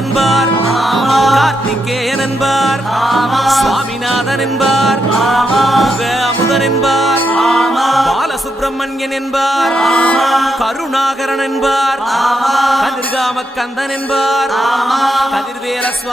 என்பார், கார்த்திகேயன் என்பார், சுவாமிநாதன் என்பார், முக அமுதன் என்பார், பாலசுப்பிரமணியன் என்பார், கருணாகரன் என்பார், கதிர்காம கந்தன் என்பார், கதிர்வேல